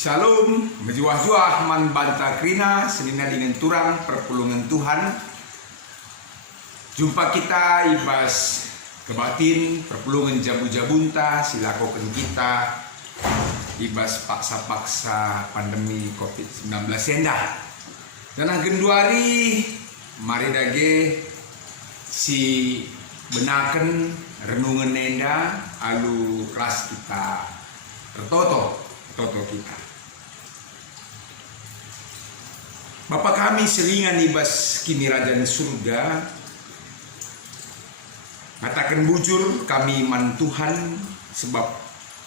Shalom, menjuah-juah man banta krina senina dengan turang perpulungan Tuhan. Jumpa kita ibas kebatin perpulungan jabu-jabunta silakokan kita ibas paksa-paksa pandemi COVID-19 endah. Dan genduari mari dage si benaken renungan enda alu ras kita tertoto kita. Bapa kami seringan ibas kini raja di surga, katakan bujur kami man Tuhan sebab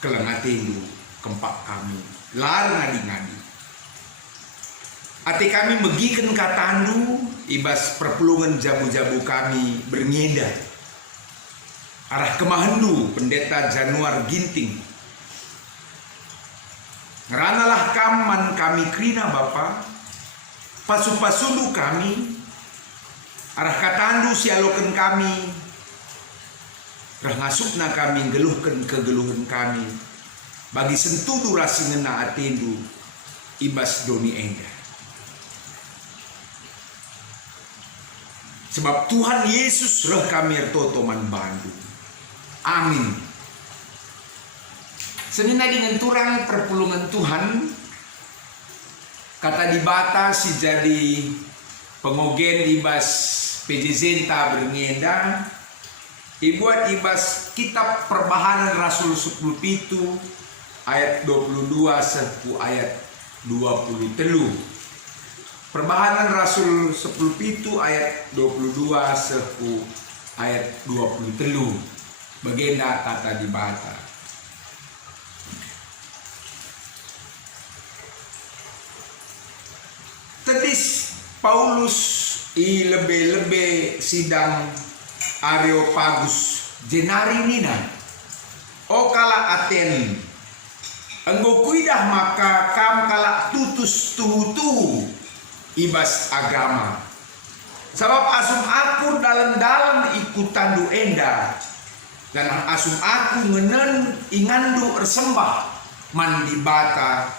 kelengatindu kempak kami lar ngadi-ngadi. Ati kami megiken katandu ibas perpulungan jabu-jabu kami berngeda arah kemahendu pendeta Januar Ginting. Ngeranalah kaman kami krina Bapa, pasu-pasudu kami, arah katandu sialoken kami, rah ngasupna kami geluhken kegeluhan kami, bagi sentudu rasi ngena atendu ibas doni endah. Sebab Tuhan Yesus roh kami ertoto man bandu. Amin. Senina dengan turang perpulungan Tuhan, kata dibatasi jadi pengogen ibas PJZ berngenda, ibuat ibas kitab perbahanan Rasul 10 ayat 22 sepu ayat 23. Perbahanan Rasul 10 ayat 22 sepu ayat 23. Bagenda kata dibata. Tedis Paulus i lebe-lebe sidang Areopagus jenari nina o kala Aten enggo kuidah maka kam kala tutus tuhu ibas agama sebab asum aku dalam ikutan du enda dan asum aku ngenen ingandu ersembah mandi bata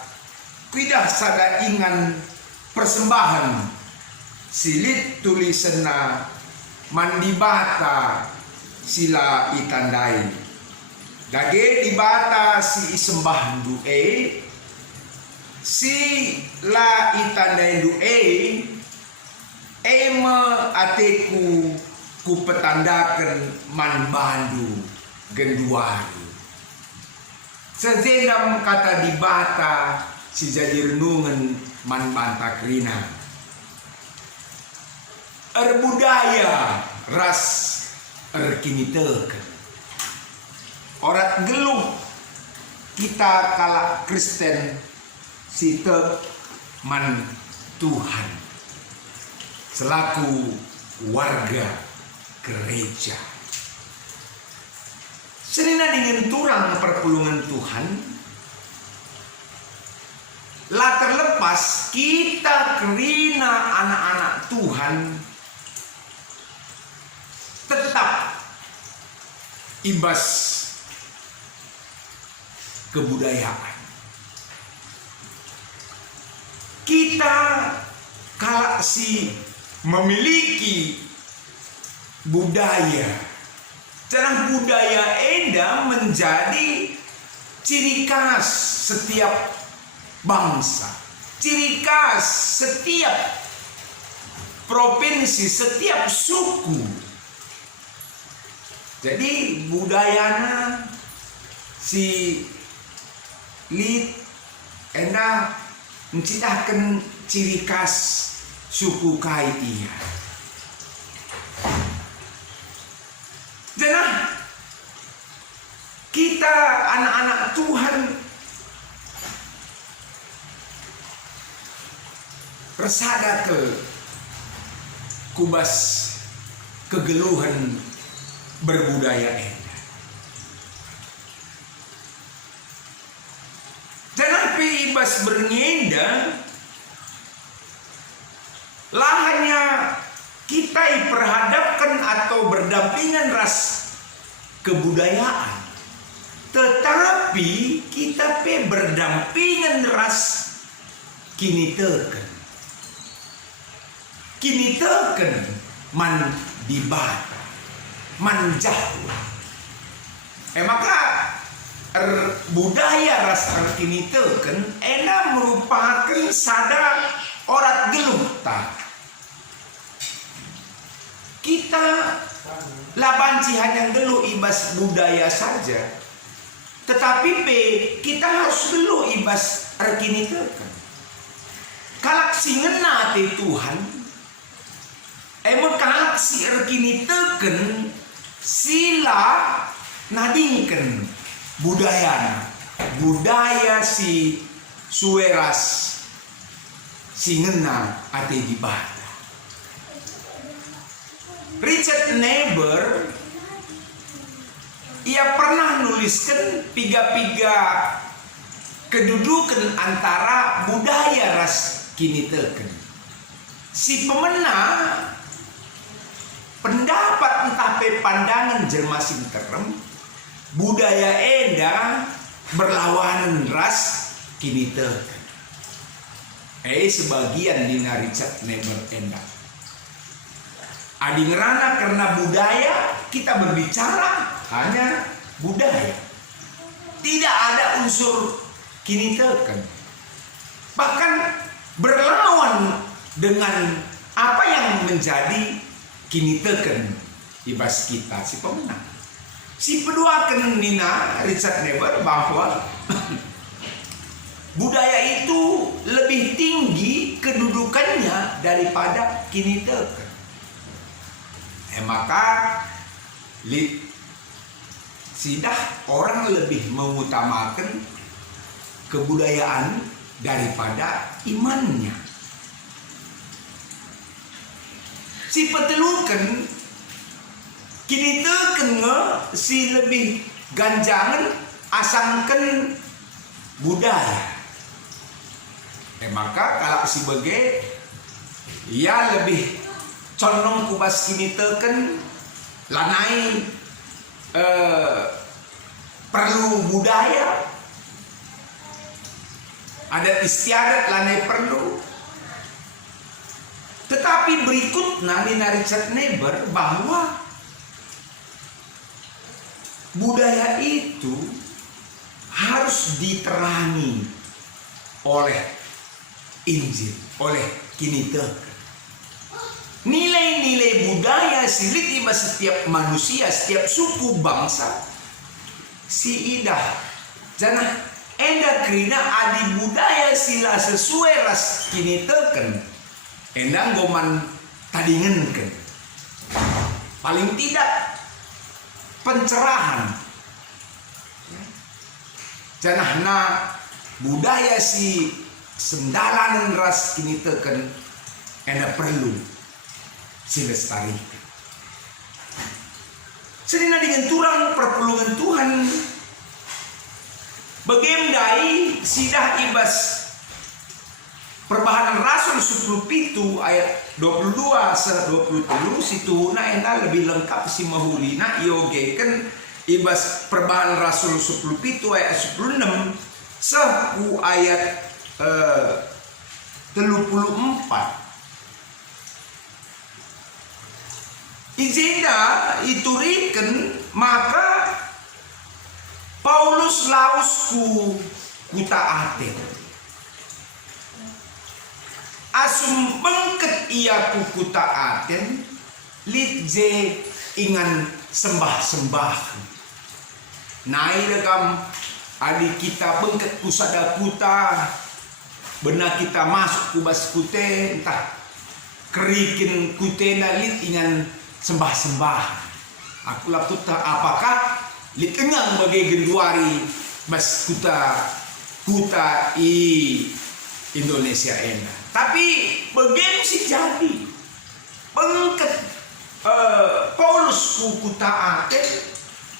kuidah sada ingan persembahan silit tulisena mandi bata sila itandai dage dibata si isembah du'e si la itandai du'e eme ateku ku petandakan man bandu genduari sejendam kata dibata si jadi renungan man banta krina budaya ras kiniteken orat geluh kita kala Kristen site man Tuhan selaku warga gereja senina dengan turang perpulungan Tuhan lah terlepas kita kerina anak-anak Tuhan tetap ibas kebudayaan. Kita kalau si memiliki budaya, dan budaya enda menjadi ciri khas setiap bangsa, ciri khas setiap provinsi, setiap suku. Jadi budayana si lit enak menciptakan ciri khas suku kai iya. Dan kita anak-anak Tuhan persada ke kubas kegeluhan berbudaya enda. Dan api ibas berngenda lahannya kita perhadapkan atau berdampingan ras kebudayaan, tetapi Tapi kita pe berdampingan ras kini teken. Kini teken man dibata, man jauh. Maka budaya ras kini teken ena merupakan sada orat geluh tak. Kita labanci hanya geluh ibas budaya saja, tetapi kita harus geluh ibas arkini teken. Kalak si ngena te Tuhan, kalak si arkini teken sila nadingken budaya si sueras si ngena ate dibata. Richard Niebuhr ia pernah nuliskan piga-piga kedudukan antara budaya ras kini teken. Si pemena pendapat entah pe pandangan jelma sing terem budaya enda berlawanan ras kini teken. Sebagian dina Richard Niebuhr enda adi ngerana karena budaya kita berbicara hanya budaya, tidak ada unsur kini teken, bahkan berlawan dengan apa yang menjadi kini teken ibas kita si pemenang. Si peduakan nina Richard Niebuhr bahwa budaya itu lebih tinggi kedudukannya daripada kini teken. Maka sidah orang lebih mengutamakan kebudayaan daripada imannya. Si petelukan kini teken si lebih ganjangan asangkan budaya. Maka kalau si bege ia lebih condong kubas kini teken lanai perlu budaya, adat istiadat lanai perlu. Tetapi berikutnya Nina Richard Niebuhr bahwa budaya itu harus diterangi oleh Injil, oleh kini teken. Nilai-nilai budaya silik iba setiap manusia, setiap suku bangsa si idah janah enda krina adi budaya sila sesuai ras kini teken endang goman tadingenken paling tidak pencerahan janah na budaya si sendalan ras kini teken enda perlu silestari. Sedina dengan turang perpulungan Tuhan bagemdai sidah ibas perbahanan Rasul 17 ayat 22 se 23 situna enta lebih lengkap si mahulina iogeken ibas perbahanan Rasul 17 ayat 16 seku ayat 34. Izinda ituriken maka Paulus lausku kuta Aten asum bengket ia ku kuta Aten litje ingan sembah-sembah nai rekam adi kita bengket kusada kuta benar kita masuk kubas kute entah kerikin kute na lit ingan sembah-sembah. Aku lakukan apakah litengang bagi genduari bas kuta i Indonesia ena. Tapi bagaimana sih jadi bengket Paulus ku kuta Aten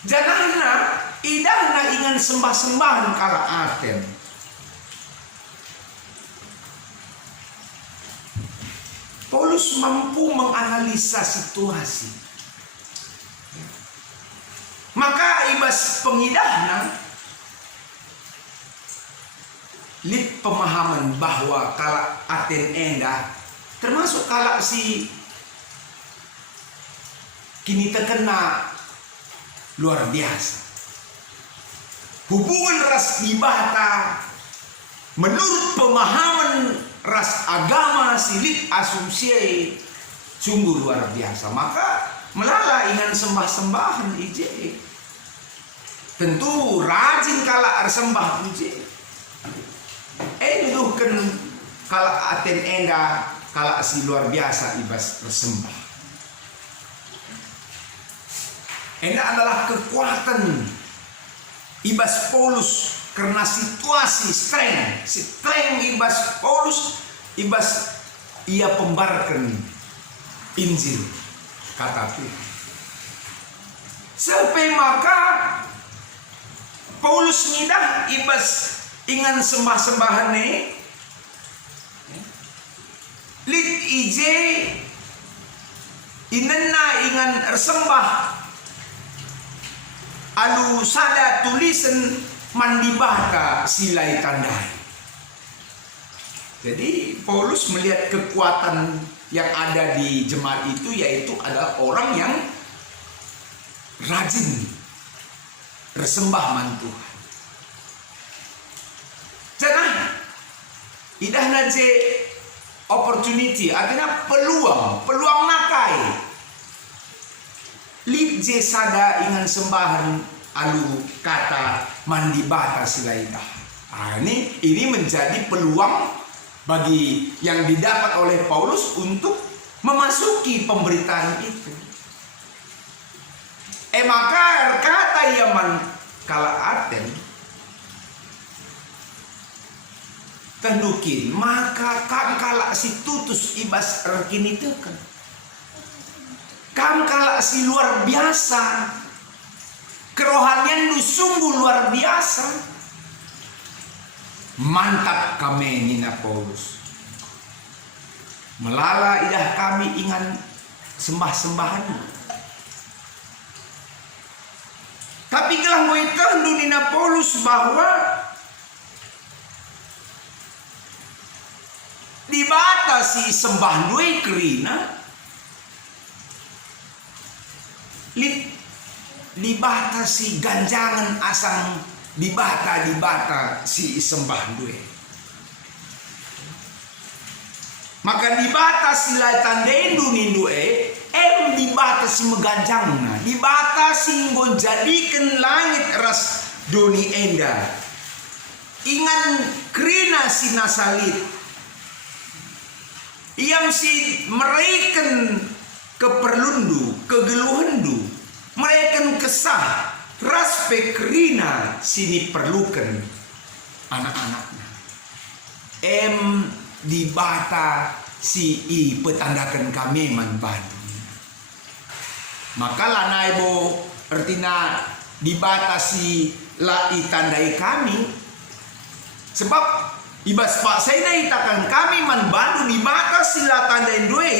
janahna idahna ingan sembah-sembahan kala Aten. Paulus mampu menganalisa situasi. Maka ibas pengidahna lit pemahaman bahwa kala Aten enda termasuk kala si kini terkena luar biasa. Hubungan ras ibata menurut pemahaman ras agama silit asumsi sungguh luar biasa. Maka melala ingan sembah-sembahan ije. Tentu rajin kala sembah ije. Duduhkan kala Aten enda kala si luar biasa ibas bersembah. Enda adalah kekuatan ibas Paulus karena situasi strength ibas Paulus ibas ia pembarkan Injil kata Tuhan. Sampai maka Paulus ngidah ibas ingan sembah-sembahan lit ije inena ingan sembah alu sada tulisan mandibata silai tandai. Jadi Paulus melihat kekuatan yang ada di jemaat itu, yaitu adalah orang yang rajin bersembah man Tuhan. Jangan idah naje opportunity, artinya peluang nakai. Lip je sada ingan sembahan alu kata mandi bata silaidah. Ini menjadi peluang bagi yang didapat oleh Paulus untuk memasuki pemberitaan itu. Maka kata Yaman kala Aten tendukin maka kan kala si tutus ibas rekini tekan. Kam kala si luar biasa, kerohanian lu sungguh luar biasa. Mantap kami Nina Paulus. Melala idah kami ingan sembah-sembahan. Tapi gelah moikan Nina Paulus bahwa dibatasi sembah dua kerina dibatasi ganjangan asang dibata si sembah dua. Maka dibatasi lai tandendu nindu dibatasi meganjangna, dibatasi menjadikan langit ras doni enda. Ingan kerina si nasalit yang si mereken keperlundu, kegeluhendu, mereka kesah, ras pekrina sini perlukan anak-anaknya. Dibata si petandakan kami man badu. Maka lanai bo artina dibatasi lai tandai kami. Sebab ibas pak saya itakan kami man badu dibatasi la tandai due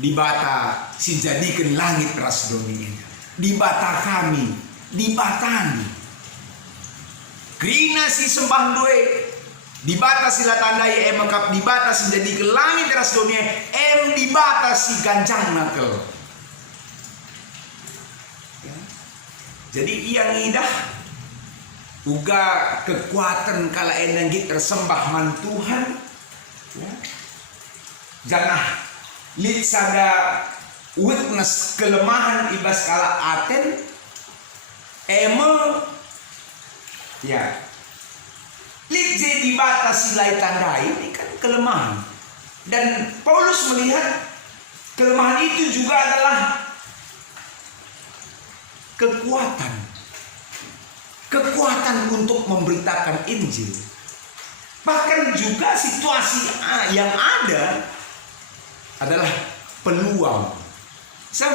dibata si jadikan langit ras doni dibata kami dibatani krina si sembah due dibata si la tandai kap dibata si jadikan langit ras doni dibata si gancang nakel. Jadi yang idah uga kekuatan kala enang kita tersembah man Tuhan ya. Jangan lit sada witness kelemahan ibas kala Aten ya lit je dibatasi lai tandai ini kan kelemahan, dan Paulus melihat kelemahan itu juga adalah kekuatan untuk memberitakan Injil. Bahkan juga situasi yang ada adalah peluang.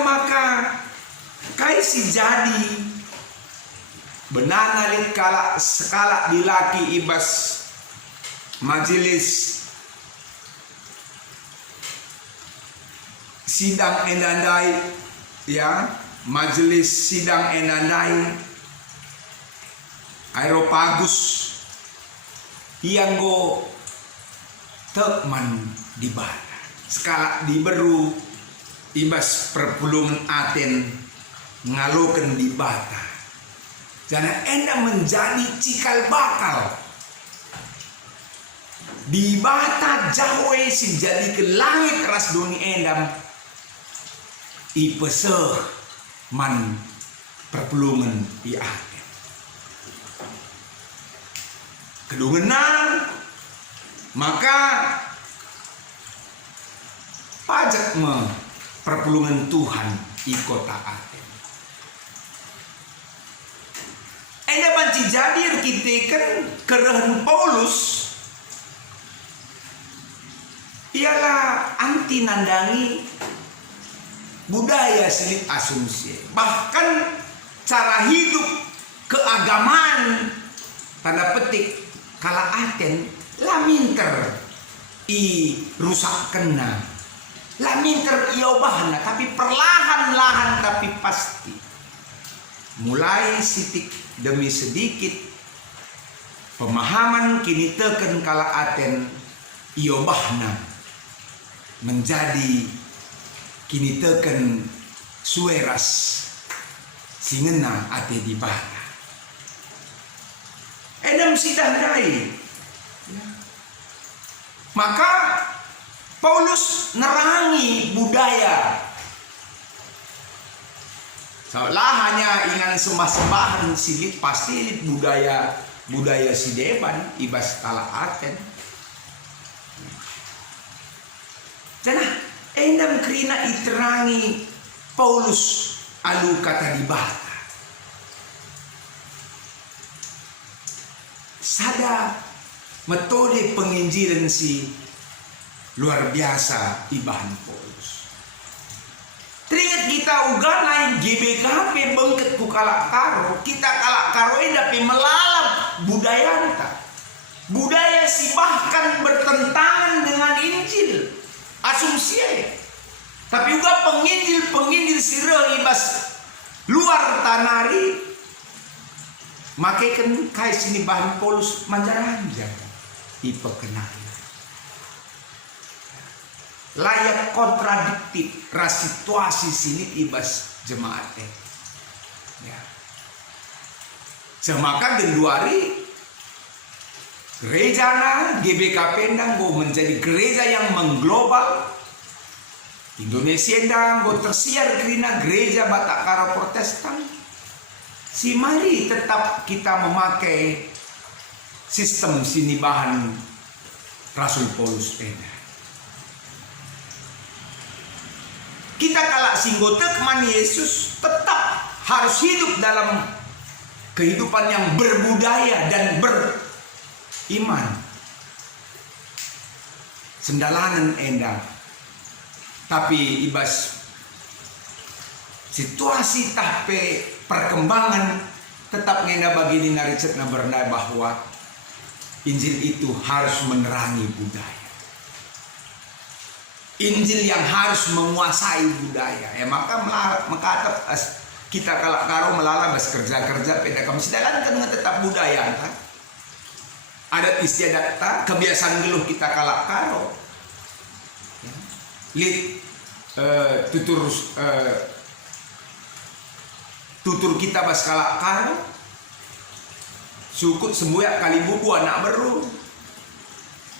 Maka kai si jadi benana lit kala sekala dilaki ibas majelis sidang enandai ya, majelis sidang enandai Aeropagus yang go tekman di bata skala di beru ibas perpulungan Aten ngaloken di bata jangan enda menjadi cikal bakal di bata jawe si jadi ke langit ras doni endam ipeseh man perpulungan di Aten kedungenan maka pajak perpulungan Tuhan di kota Aten. Enda banci jadi kita kan kerahan Paulus ialah anti nandangi budaya silip asumsi. Bahkan cara hidup keagamaan tanda petik kala Aten laminter i rusak kena laminter i obahna tapi perlahan-lahan tapi pasti mulai sitik demi sedikit pemahaman kini teken kala Aten i obahna menjadi kini teken sueras singena ate di bata enam sidandai maka Paulus nerangi budaya seolah hanya ingan sembah-sembahan silit pasti budaya si deban ibas kala Aten dan enam kerina iterangi Paulus alu kata di bata sada metode penginjilan si luar biasa ibahan Paulus. Teringat kita uga naik GBKP bengket ku kalak karo kita kalak karo dapat melalap budaya kita budaya si bahkan bertentangan dengan Injil asumsi tapi juga penginjil sira ibas luar tanari makaikan kai sini bahan Paulus manjaranja ipekenal layak kontradiktif ras situasi sini ibas jemaatnya ya semaka genduari gereja na GBKP ndang go menjadi gereja yang mengglobal Indonesia ndang go tersiar kerina gereja Batak Karo Protestan si mari tetap kita memakai sistem sini bahan Rasul Paulus eda kita kalak singgotek man Yesus tetap harus hidup dalam kehidupan yang berbudaya dan beriman sendalanan enda tapi ibas situasi tahpe perkembangan tetap ngenda bagi naricet na bernai bahwa Injil itu harus menerangi budaya Injil yang harus menguasai budaya ya maka kita kalak karo melala bas kerja-kerja peda kami sedalan kan tetap budaya kan adat istiadat kebiasaan geluh kita kalak karo lid tutur kita bas kalak karo sukut sembuyak kali buku anak beru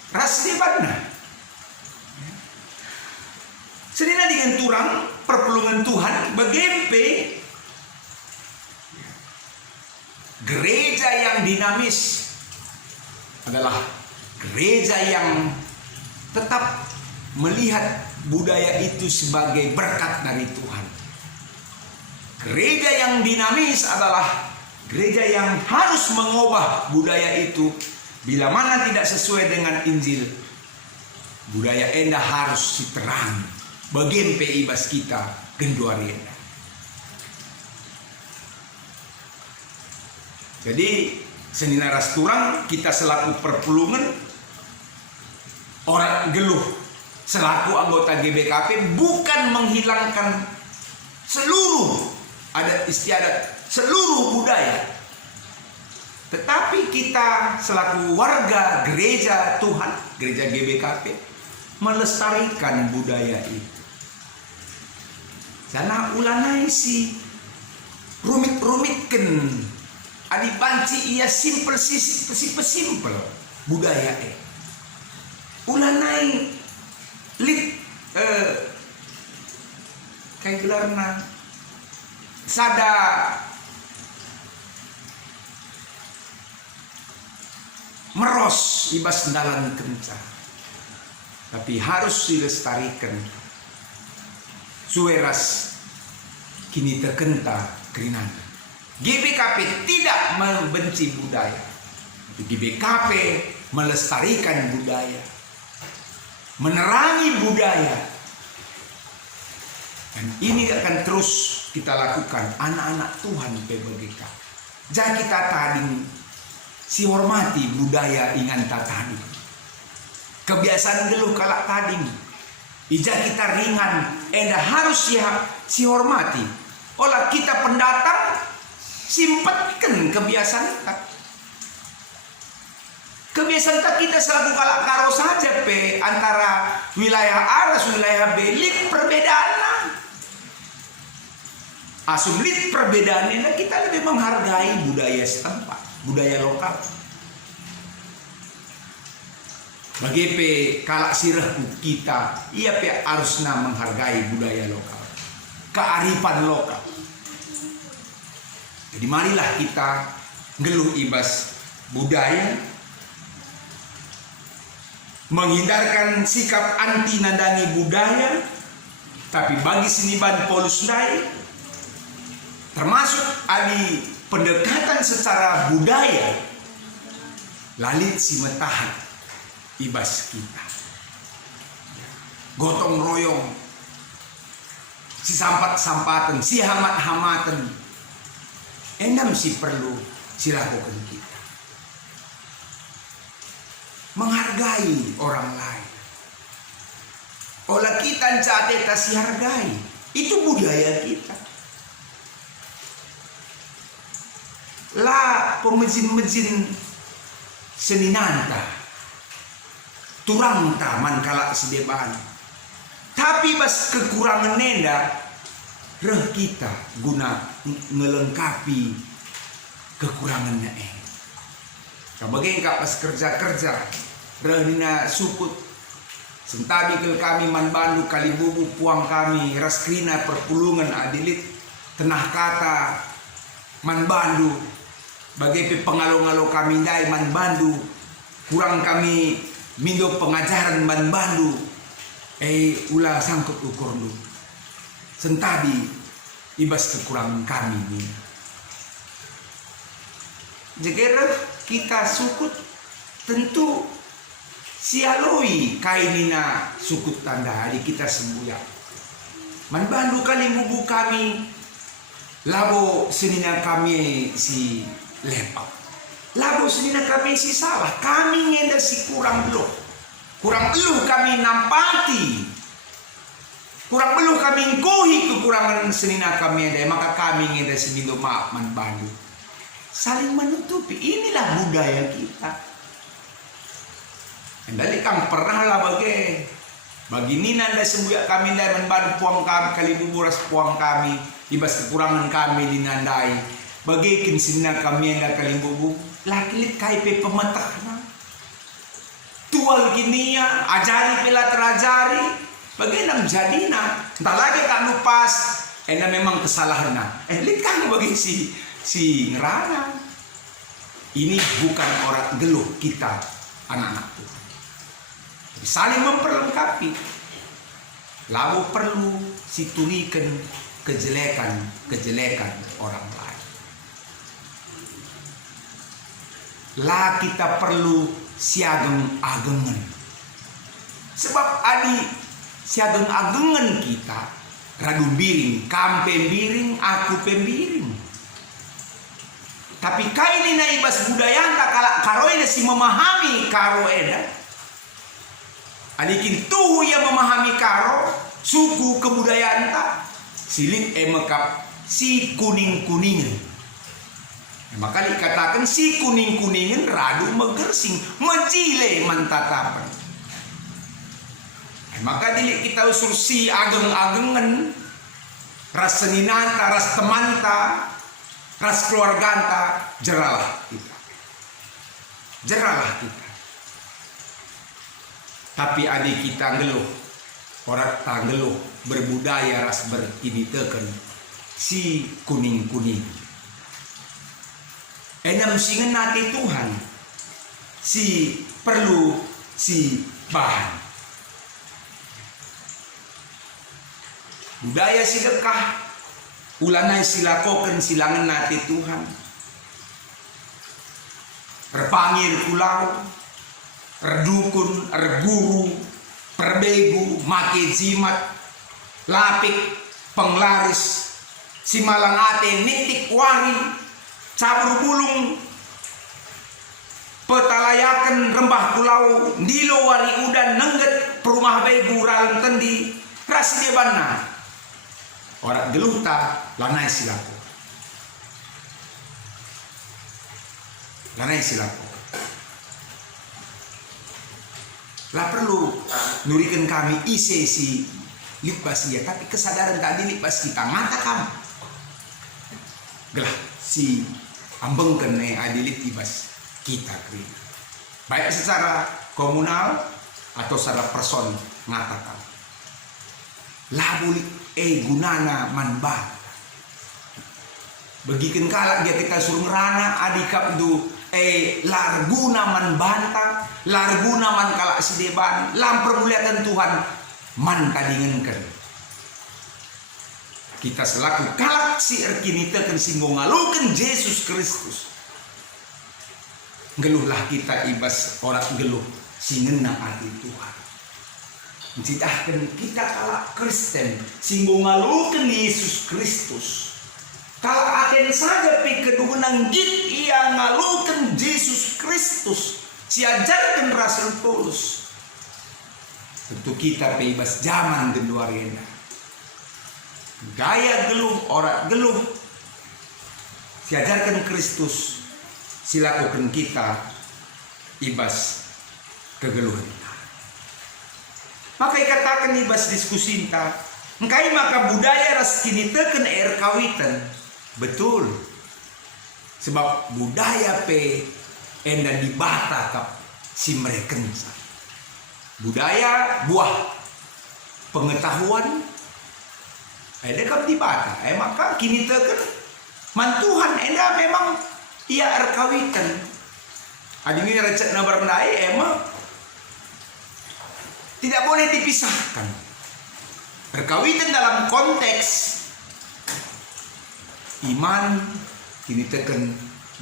ras di mana sedina dengan turang perpulungan Tuhan begempe gereja yang dinamis adalah gereja yang tetap melihat budaya itu sebagai berkat dari Tuhan. Gereja yang dinamis adalah gereja yang harus mengubah budaya itu bila mana tidak sesuai dengan Injil. Budaya enda harus diterang bagempe ibas kita genduari enda. Jadi senina ras turang kita selaku perpulungan orang geluh selaku anggota GBKP bukan menghilangkan seluruh adat istiadat seluruh budaya Tetapi kita selaku warga gereja Tuhan, gereja GBKP, melestarikan budaya itu. Sana ulanai si rumit-rumitkan. Adi banci ia simple budaya ulanai lit kayak gelarna sada meros ibas dalan kenca, tapi harus dilestarikan sueras kini terkenta kerinana. GBKP tidak membenci budaya, GBKP melestarikan budaya, menerangi budaya, dan ini akan terus kita lakukan anak-anak Tuhan PBGK. Jangan kita tadi si hormati budaya ingan tadi, kebiasaan geluh kalak tadi, ija kita ringan, enda harus si hormati. Olah kita pendatang simpatkan kebiasaan kita. Kebiasaan kita selalu kalak karo saja antara wilayah A dan wilayah B, lit perbedaan. Asumlit perbedaannya, kita lebih menghargai budaya setempat, budaya lokal. Bagi kalak sirahku kita, ia harusnya menghargai budaya lokal, kearifan lokal. Jadi marilah kita ngeluh ibas budaya, menghindarkan sikap anti nandani budaya, tapi bagi seniman Paulus Ndai, termasuk adi pendekatan secara budaya, lalit si metahan ibas kita, gotong royong, si sampat-sampatan, si hamat-hamatan, enam si perlu silakukan kita. Menghargai orang lain. Olah kita cateta si hargai. Itu budaya kita. Lah pemejin-mejin seninanta. Turang taman kalak sedeban. Tapi bas kekurangan nenda, reh kita guna melengkapi kekurangannya Kabagi engkau pas kerja-kerja, rehina sukut, sentabi ke kami man bandu kali bubu puang kami, raskrina perpulungan adilit, tenah kata man bandu, bagai pengalo-ngalo kami dai man bandu, kurang kami mindo pengajaran man bandu, ulah sangkut ukur lu, sentabi ibas kekurangan kami ini. Jegera kita sukut tentu sialoi kainina sukut tanda hari kita sembuya. Man bandu kali bubu kami labo senina kami si lepak. Labo senina kami si salah. Kami ngenda si kurang beluh. Kurang beluh kami nampati. Kurang beluh kami ngkohi kekurangan senina kami ada. Maka kami ngenda si minta maaf man bandu. Saling menutupi, inilah budaya kita. Kendali kang pernah lah bagi nina anda sembuya kami dari membantu puang kami kali buburas puang kami ibas kekurangan kami dinandai bagi kinsina kami anda kali bubu lakilit kaipe pemetah tual ginia ajari pila terajari bagi nang jadina entah lagi tak lupas ena memang kesalahan lit kang bagi si ngerana. Ini bukan orang geluh kita anak-anak Tuhan. Saling memperlengkapi. Lalu perlu situlikan kejelekan orang lain. Lah kita perlu siageng-agengan. Sebab adi siageng-agengan kita radu biring, kam pembiring, aku pembiring. Tapi kaini na ibas budaya anda karo eda si memahami karo eda. Adikin tuh yang memahami karo suku kebudayaan ta silit emekap si kuning-kuningan. Maka dikatakan si kuning-kuningin radu megersing, menjile mentatapan. Maka dili kita usur si ageng-agengen, ras seninanta, ras temanta, ras keluarganta, jeralah kita. Jeralah kita. Tapi adik kita ngeluh, orang tak ngeluh, berbudaya ras berkiniteken si kuning-kuning. Enam singen nati Tuhan, si perlu si bahan. Budaya si dekah, ulanai silakoken silangan nati Tuhan. Perpangir pulau, erdukun, erguru, perbegu, make jimat, lapik, penglaris, simalang ate, nitik wari, cabur bulung, petalayakan rembah pulau, ndilo wari udan, nengget, perumah begu, ralang tendi, ras debana. Orang geluh tak lanai silaku. Lanai silaku. Lah perlu nurikan kami isi si lipas dia, tapi kesadaran tadi lipas kita ngata kamu. Gelah si ambengkan adilit ibas kita kri. Baik secara komunal atau secara person ngatakan. Lah bulik gunana manba. Begikan kalak dia kita suruh ngerana adikap du larguna man bantang, larguna man kalak si deban, lamper muliakan Tuhan man kadingenkan. Kita selaku kalak si erkinita kan singgung ngalukan Yesus Kristus. Geluhlah kita ibas orang geluh singena hati Tuhan. Tidakkan kita kalak Kristen singgung ngalukan Yesus Kristus. Kalau akan saja pikir kedunan git ia ngalukan Yesus Kristus, siajarkan Rasul Paulus. Tentu kita bebas zaman kedua rena. Gaya geluh, orang geluh, siajarkan Kristus, silakukan kita ibas kegeluhan. Maka katakan ibas diskusi entah, engkai maka budaya ras kini teken air kawitan. Betul. Sebab budaya pe enda dibata kap si mereka. Budaya buah pengetahuan ada kap dibata. Maka kini teken mantuhan enda memang ia erkawitan. Adini recet na berendai emang tidak boleh dipisahkan. Perkawinan dalam konteks iman kini teken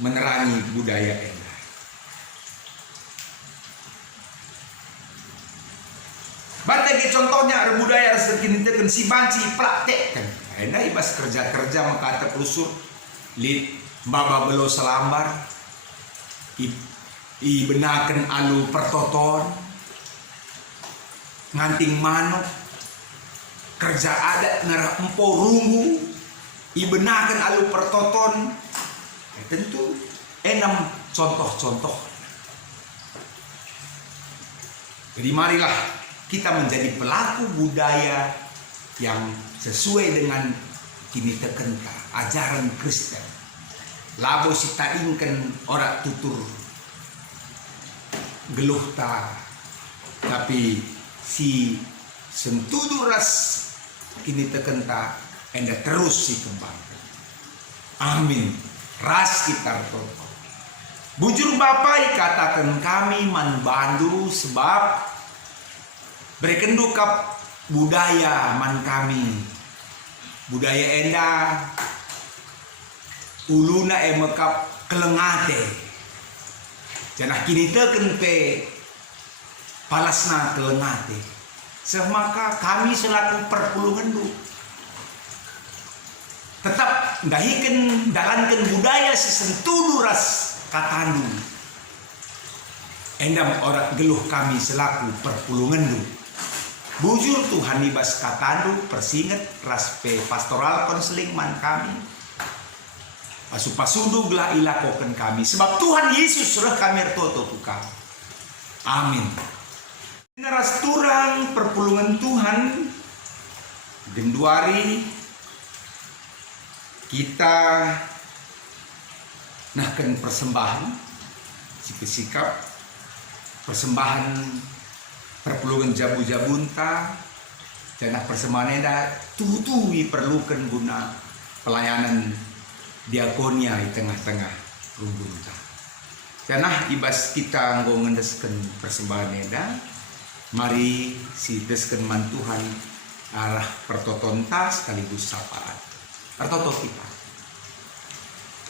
menerangi budaya enda. Bantegi contohnya budaya kini teken si banci praktekkan. Enda ibas kerja-kerja maka terusur lit baba belo selambar i benaken alu pertoton nganting manuk kerja adat nara empo rungu ibenakan alu pertoton. Tentu enam contoh-contoh. Jadi marilah kita menjadi pelaku budaya yang sesuai dengan kini tekenta ajaran Kristen. Labo si taingkan orang tutur geluh ta, tapi si sentudu ras kini tekenta enda terus si kembangkan. Amin. Ras kita toto. Bujur bapai katakan kami manbandu sebab berkendukap budaya man kami. Budaya enda uluna emekap kelengate. Janah kini teken pe palasna kelengate. Semaka kami selaku perpulungan du tetap dahikan dalankan budaya sesentudu ras katanu. Endam orang geluh kami selaku perpulungan du. Bujur Tuhan ibas katanu persinget ras pe pastoral konseling man kami. Pasu-pasudu gelah ilakokan kami. Sebab Tuhan Yesus sudah kami ertoto tukang. Amin. Neras turang perpulungan Tuhan. Genduari kita nahkan persembahan sikap persembahan perpulungan jabu-jabunta janah persembahan eda tuhi perlukan guna pelayanan diakonia di tengah-tengah rumbunta. Janah ibas kita ngendeskan persembahan eda mari si desken mantuhan arah pertotonta sekaligus sapaat pertoto kita.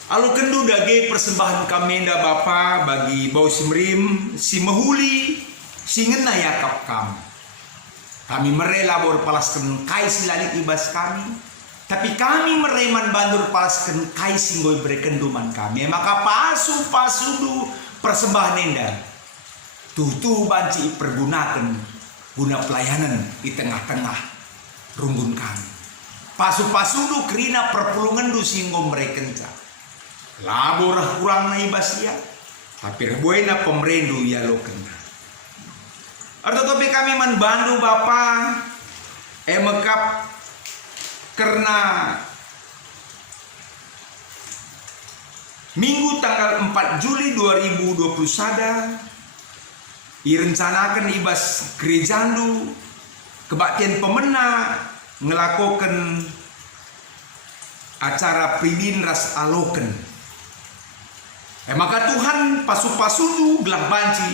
Alu kendu dage persembahan kamenda Bapa bagi bau simrim si mehuli si ngena yakap kami. Kami merela berpalaskan kai silalik ibas kami, tapi kami mereman bandur palaskan kai singgoi berekenduman kami. Maka pasu-pasudu persembahan enda tutu banci pergunakan guna pelayanan di tengah-tengah rumbun kami. Pasu-pasudu kerina perpulungan du singgo merekenca. Labor kurang na ibas ya, tapi rebuena pemerindu ya lo kena. Arto topi kami manbandu Bapa, mekap karena Minggu tanggal 4 Juli 2020 sada direncanakan ibas gerejandu kebaktian pemena ngelakukan acara pridin ras aloken. Maka Tuhan pasu-pasudu gelah banci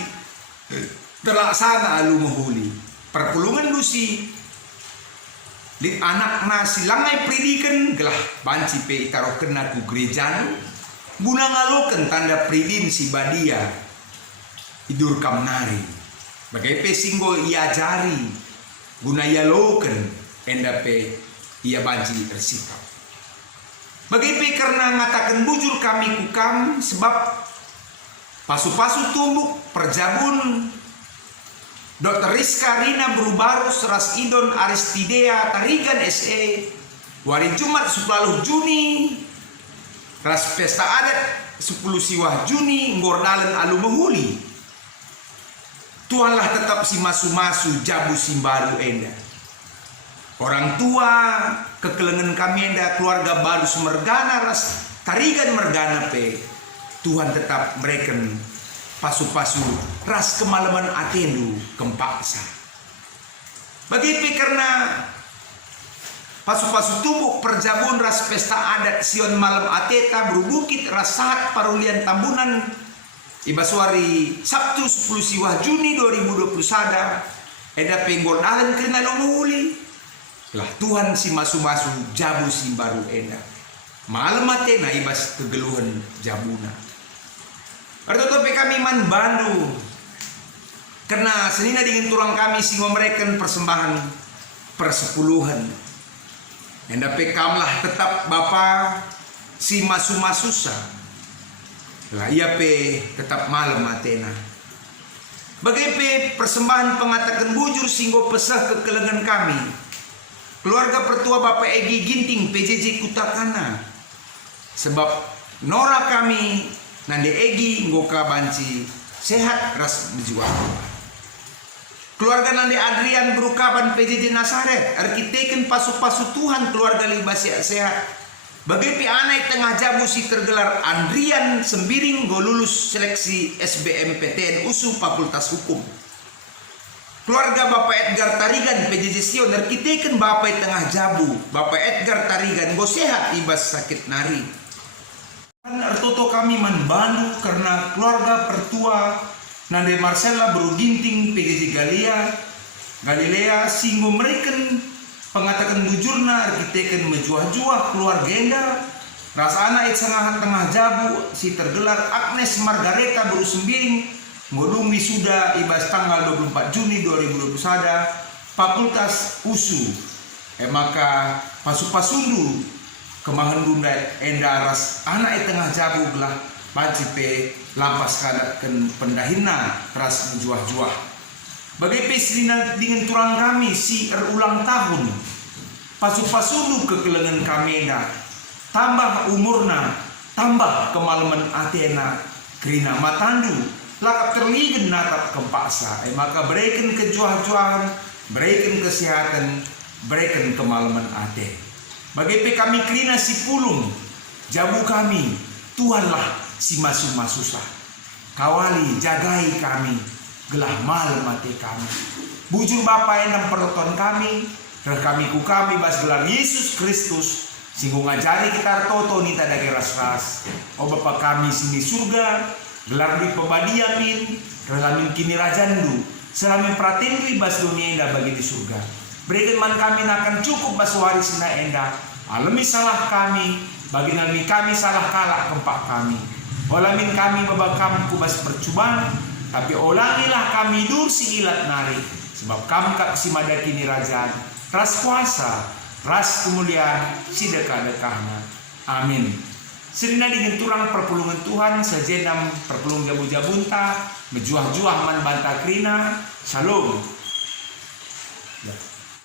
terlaksana alu mahuli perpulungan dusi di anak nasi langai pridikan gelah banci pe itaroken aku gerejanu guna ngaloken tanda pridin si badia idur kamnari bagai pe singgo ia jari guna ia loken enda pe ia banci tersikap. Bagi karena ngatakan bujur kami kukam sebab pasu-pasu tumbuk perjabun Dr. Rizka Rina Berubarus Ras Idon Aristidea Tarigan SE wari Jumat 10 Juni ras pesta adat 10 siwah Juni ngordalan alu mehuli Tuhanlah tetap si masu-masu jabu simbaru enda orang tua kekelengan kami enda keluarga baru semergana ras tarigan mergana pe Tuhan tetap mereken pasu-pasu ras kemalaman atendu kempaksa bagi pe karena pasu-pasu tumbuk perjabun ras pesta adat Sion malam ateta berubukit ras saat parulian tambunan ibaswari Sabtu 10 siwah Juni 2020 sada eda penggor alan kena lomuli lah Tuhan si masu-masu jabu si baru enda malam atena ibas kegeluhan jabuna. Artotope kami man bandu karena senina dingin turang kami si mereken persembahan persepuluhan enda pekamlah tetap Bapa si masu-masusa lah ia pe tetap malam atena bagai pe persembahan pengatakan bujur singgo pesah kekelengan kami keluarga pertua Bapak Egi Ginting PJJ Kutakana sebab Nora kami nande Egi ngoka banci sehat ras berjuang keluarga nande Adrian Berukaban PJJ Nasaret arkiteken pasu-pasu Tuhan keluarga libas sehat bagi pi anai tengah jabu si tergelar Andrian Sembiring go lulus seleksi SBMPTN USU Fakultas Hukum keluarga Bapak Edgar Tarigan PJJ Sion arkiteken Bapak tengah jabu Bapak Edgar Tarigan go sehat ibas sakit nari artoto kami manbandu karena keluarga pertua nande Marcella Beruginting PJJ Galilea singgo mereken pengatakan bujurna arkiteken menjuah-juah keluarga enda rasa anak sangat tengah jabu si tergelar Agnes Margareta Beru Sembiring ngodung wisuda ibas tanggal 24 Juni 2021 Fakultas USU maka pasu-pasundu kemahan bunda enda ras anak tengah jabu belah pacipe lampas kadakan pendahina ras menjuah-juah bagi pesilina dengan turang kami si ulang tahun pasu-pasundu kekelengan kami enda tambah umurna tambah kemalaman Athena kerina matandu lakap terligen natap kempaksa maka berikan kejuah-juahan, berikan kesehatan, berikan kemalaman Ate. Bagi kami kerina si pulung jabu kami Tuhanlah si masu-masusah kawali jagai kami gelah malam mati kami bujur Bapa enam peroton kami kami ku kami bas gelar Yesus Kristus singgung ngajari kita toto nita dari ras-ras oh Bapa kami sini surga gelar di pembadiamin relamin kini rajandu selamin pratindu bas dunia indah bagi di surga berikan man kami akan cukup bas waris na endah alami salah kami bagi nami kami salah kalah kempak kami olamin kami babakam kubas percubaan tapi olangilah kami dur si ilat nari sebab kami kak si mada kini rajaan ras kuasa ras kemuliaan si dekah-dekahna amin. Serina dengan turang perpulungan Tuhan sejenam perpulung jabu-jabunta mejuah-juah man banta krina shalom.